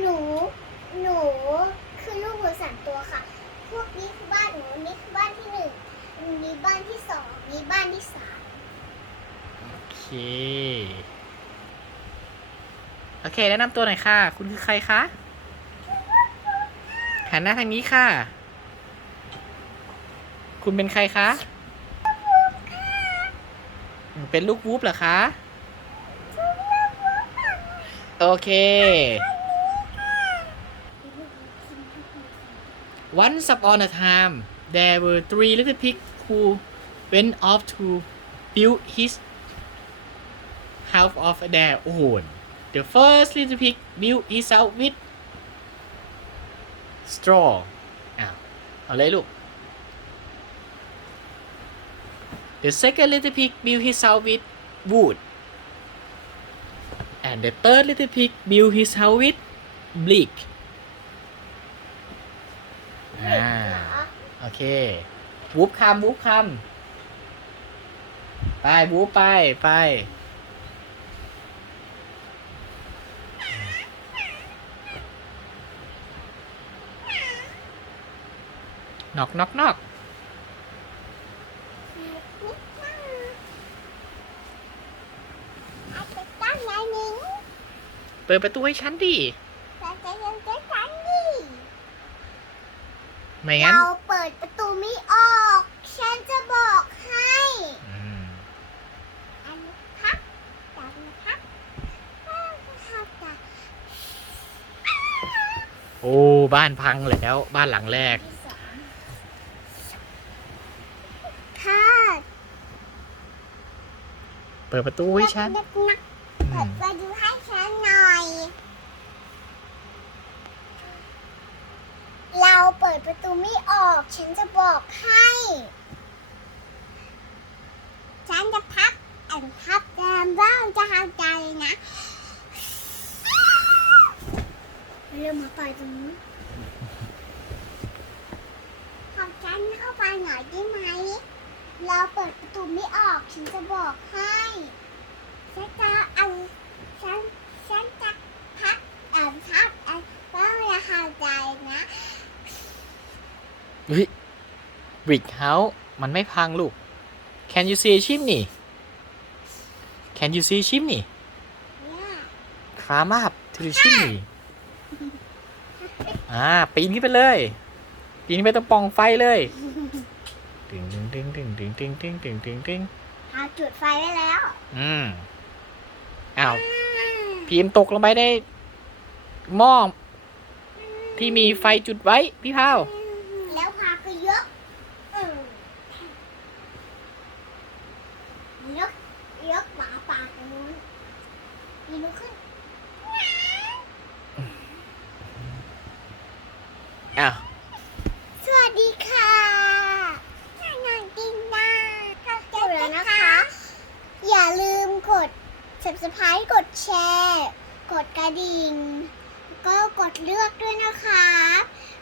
หนู หนู คือลูกหมูสามตัวค่ะ พวกนี้คือบ้านหนูนี่คือบ้านที่หนึ่งนี่บ้านที่สองนี่บ้านที่สามโอเค โอเคแนะนำตัวหน่อยค่ะ คุณคือใครคะหันหน้าทางนี้ค่ะ คุณเป็นใครคะ เป็นลูกวูฟเหรอคะ โอเค Once upon a time there were three little pigs who went off to build his house of their own. The first little pig built his house with straw. อ้าวเอาเลยลูก The second little pig built his house with wood. And the third little pig built his house with brick. อ่าโอเควูฟคำวูฟคำไปวูฟไปไปนอกนอกนอกอาจจะตั้งไหนหนึ่งเปิดประตูให้ฉันดิ แต่จะยังจะตั้งดิ ไม่งั้น เราเปิดประตูไม่ออก ฉันจะบอกให้อืมอันนี้พักจับนะครับพักจับโอ้บ้านพังแล้วบ้านหลังแรก ที่สองค่ะเปิดประตูให้ฉันนักนักอืเปิดมประตูให้ฉันหน่อย เราเปิด ประตูไม่ออก ฉันจะบอกให้ ฉันจะพับอันพับแดมบ้างจะเข้าใจนะเริ่มมาไปตรงนี้ขอฉันเข้าไปหน่อยได้ไหม เราเปิดประตูไม่ออก ฉันจะบอกให้ฉันจะเอาฉันฉันจะพักเอ่อพักเอ่อว่าอย่าเข้าใจนะ เฮ้ยบริกเฮาส์มันไม่พังลูก Can you see a chimney Can you see a chimney เนี่ย Climb up to the chimney อ่าปีนขึ้นไปเลยปีนขึ้นไปตรงปล่องไฟเลยตึงตึงตึงตึงตึงตึงตึงตึงตึงตึงเอาจุดไฟไว้แล้ว อืมอ้าวพีมตกลงไปในหม้อที่มีไฟจุดไว้ พี่พาวแล้วพาก็ยกเออยกยกหมาป่าตรงนู้น มีลุกขึ้นอ้าวสวัสดีค่ะนางกินนาจบแล้วนะคะ อย่าลืมกด subscribe กดแชร์ กดกระดิ่ง ก็กดเลือกด้วยนะคะบ๊ายบายค่ะ